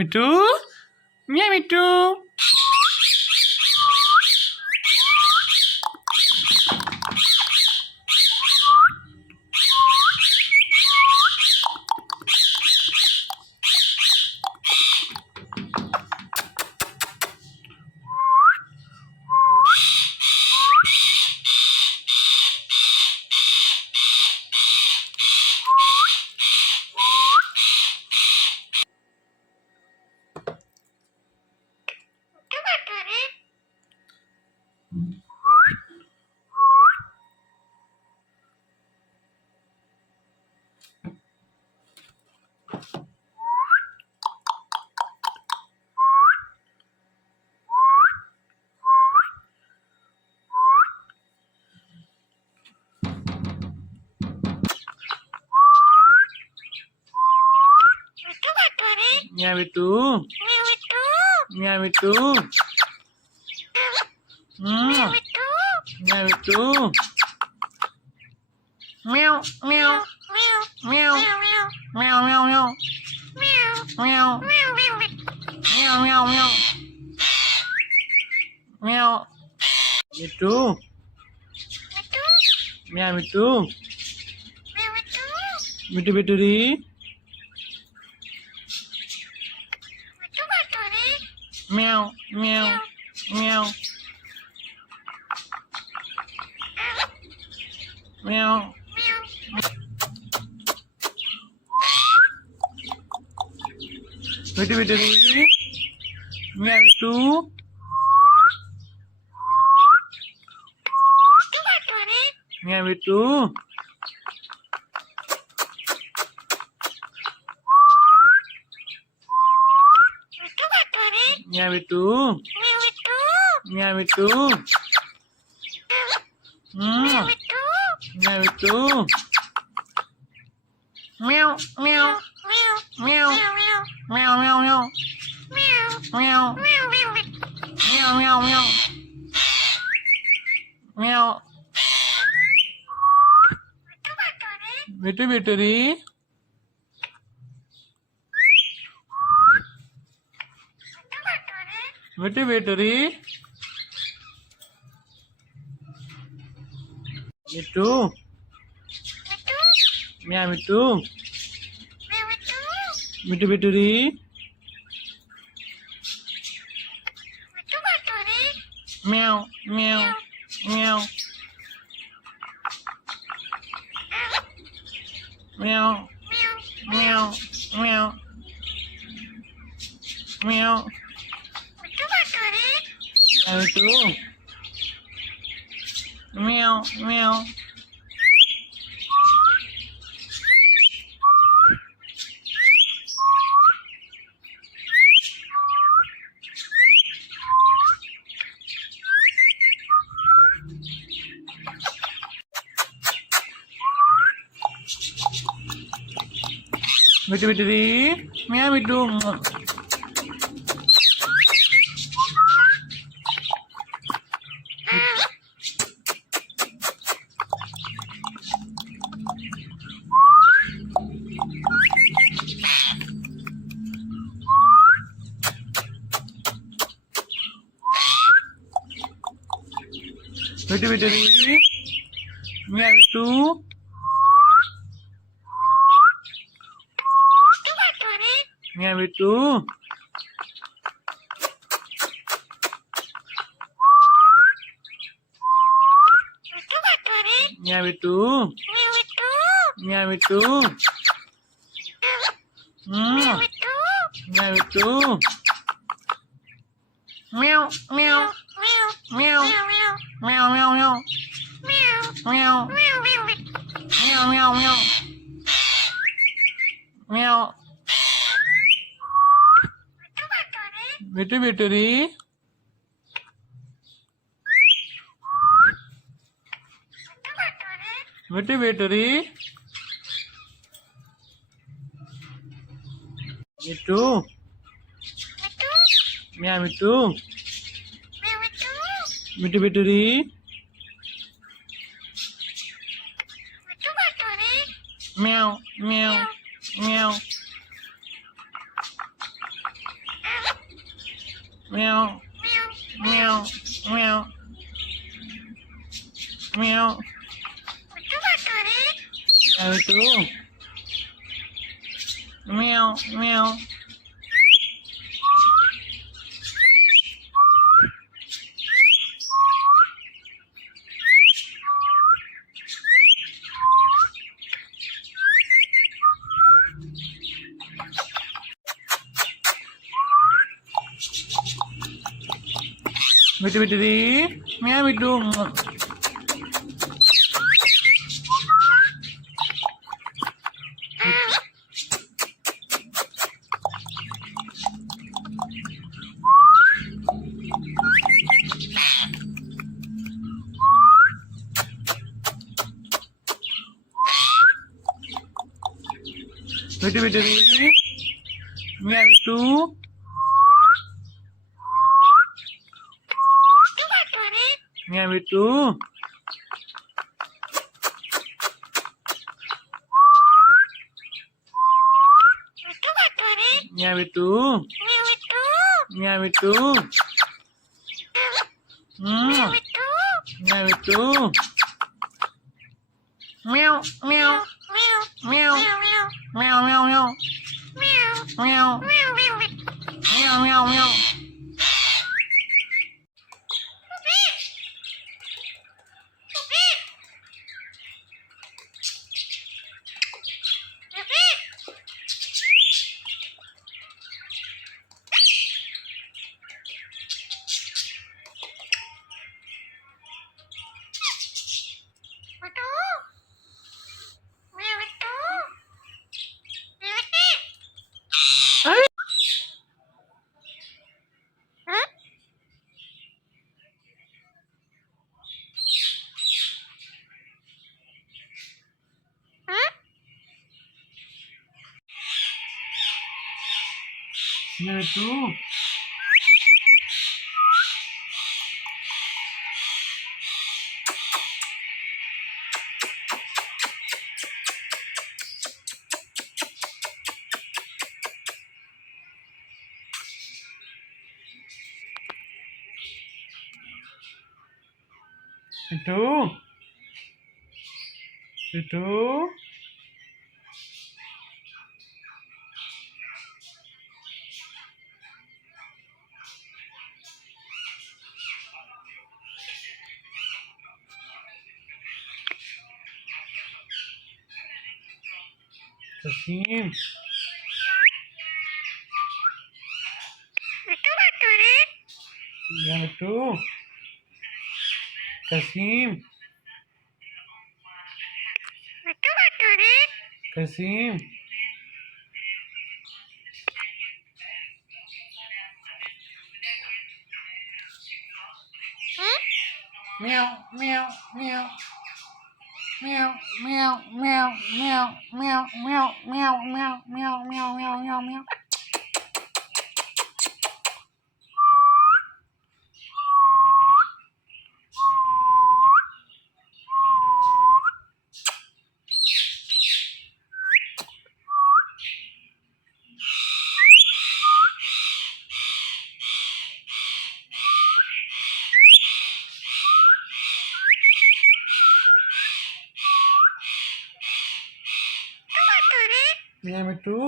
Mithu Miya Mithu Miya Mithu Miya Mithu Miya Mithu meow meow meow meow meow meow meow meow meow meow meow Mithu Miya Mithu Mithu মিঠুরি meow meow meow meow wait wait wait meow two meow two meow two meow two meow two meow meow meow meow meow meow meow meow meow meow meow betu beturi betu beturi itu meow itu betu beturi meow meow meow meow meow meow meow itu meow meow betul betul meow itu betul betul meow itu meow itu meow itu meow itu meow itu meow meow meow meow meow meow meow meow meow meow meow betu beturi betu beturi itu meow itu betu beturi meow meow meow Meow. Meow. Meow. Meow. Meow itu. Meow. Meow. Bitu bitu di. Meow bitu. Bitu bitu di. Meow bitu. Meow bitu. Meow bitu. Meow bitu. Meow bitu. Meow meow. Meow. Meow meow meow. Meow. Meow meow meow. Meow itu. Itu. Itu. Kasim. Yang itu. Kasim. Kasim. Meow meow meow. Meow meow meow meow meow meow meow meow meow meow meow meow meow. Meow itu.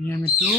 Iya, itu.